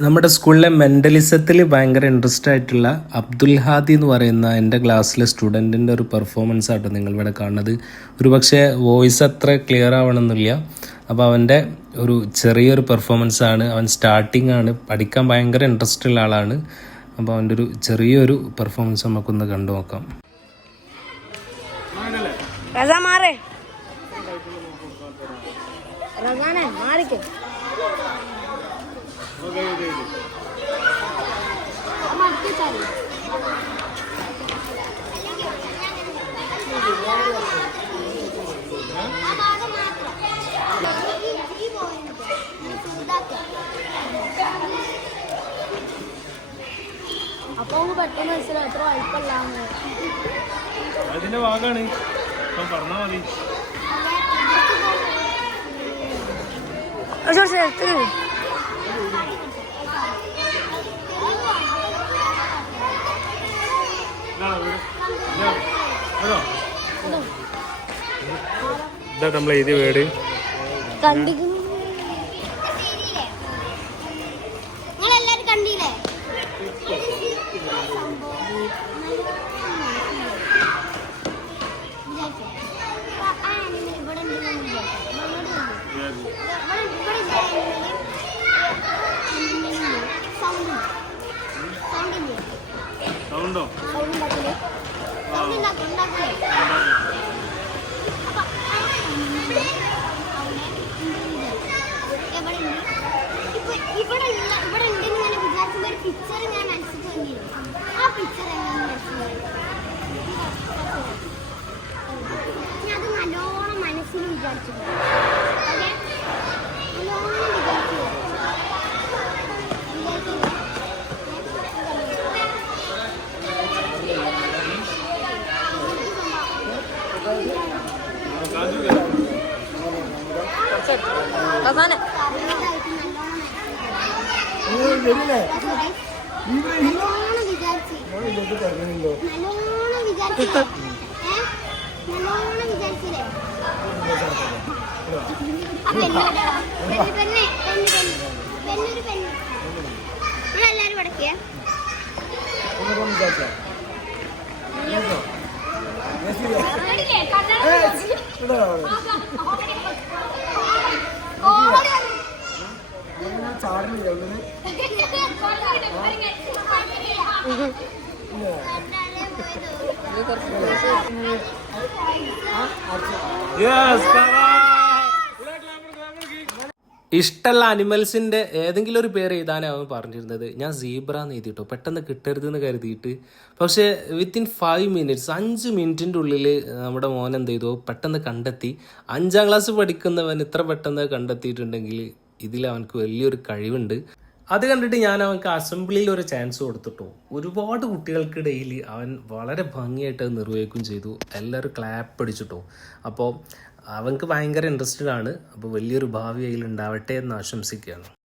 നമ്മുടെ സ്കൂളിലെ മെന്റലിസത്തിൽ ഭയങ്കര ഇൻട്രസ്റ്റ് ആയിട്ടുള്ള അബ്ദുൽ ഹാദി എന്ന് പറയുന്ന എന്റെ ക്ലാസ്സിലെ സ്റ്റുഡന്റിന്റെ ഒരു പെർഫോമൻസ് ആട്ടോ നിങ്ങൾ ഇവിടെ കാണുന്നത്. ഒരു പക്ഷേ വോയിസ് അത്ര ക്ലിയർ ആവണമെന്നില്ല. അപ്പോൾ അവന്റെ ഒരു ചെറിയൊരു പെർഫോമൻസ് ആണ്. അവൻ സ്റ്റാർട്ടിംഗ് ആണ്. പഠിക്കാൻ ഭയങ്കര ഇൻട്രസ്റ്റ് ഉള്ള ആളാണ്. അപ്പോൾ അവന്റെ ഒരു ചെറിയൊരു പെർഫോമൻസ് നമുക്കൊന്ന് കണ്ടു നോക്കാം. മാറിക്ക്. അപ്പൊ പെട്ടെന്ന് മനസ്സിലാവും എത്ര വായ്പല്ലാന്ന് അതിന്റെ ഭാഗമാണ് ഇപ്പം പറഞ്ഞാ മതി. ഒരു ഇതാ നമ്മൾ എഴുതിയ വേട് കണ്ടില്ലേ? സൗണ്ടോ はい。റസാനെ. നല്ലോണം വിചാരിച്ചു നല്ലോണം പടക്കിയ ഇഷ്ടമുള്ള അനിമൽസിന്റെ ഏതെങ്കിലും ഒരു പേര് എഴുതാനാണ് അവൻ പറഞ്ഞിരുന്നത്. ഞാൻ സീബ്ര എന്ന് എഴുതിട്ടോ പെട്ടെന്ന് കിട്ടരുതെന്ന് കരുതിയിട്ട്. പക്ഷേ വിത്തിൻ ഫൈവ് മിനിറ്റ്സ് അഞ്ച് മിനിറ്റിന്റെ ഉള്ളിൽ നമ്മുടെ മോൻ എന്ത് ചെയ്തു? പെട്ടെന്ന് കണ്ടെത്തി. അഞ്ചാം ക്ലാസ് പഠിക്കുന്നവൻ ഇത്ര പെട്ടെന്ന് കണ്ടെത്തിയിട്ടുണ്ടെങ്കിൽ ഇതിൽ അവനക്ക് വലിയൊരു കഴിവുണ്ട്. അത് കണ്ടിട്ട് ഞാൻ അവൻക്ക് അസംബ്ലിയിൽ ഒരു ചാൻസ് കൊടുത്തിട്ടു. ഒരുപാട് കുട്ടികൾക്കിടയിൽ അവൻ വളരെ ഭംഗിയായിട്ട് നിർവഹിക്കുകയും ചെയ്തു. എല്ലാവരും ക്ലാപ്പ് അടിച്ചിട്ടോ. അപ്പോൾ അവൻക്ക് ഭയങ്കര ഇൻട്രസ്റ്റഡ് ആണ്. അപ്പോൾ വലിയൊരു ഭാവി അതിൽ ഉണ്ടാവട്ടെ എന്ന് ആശംസിക്കുകയാണ്.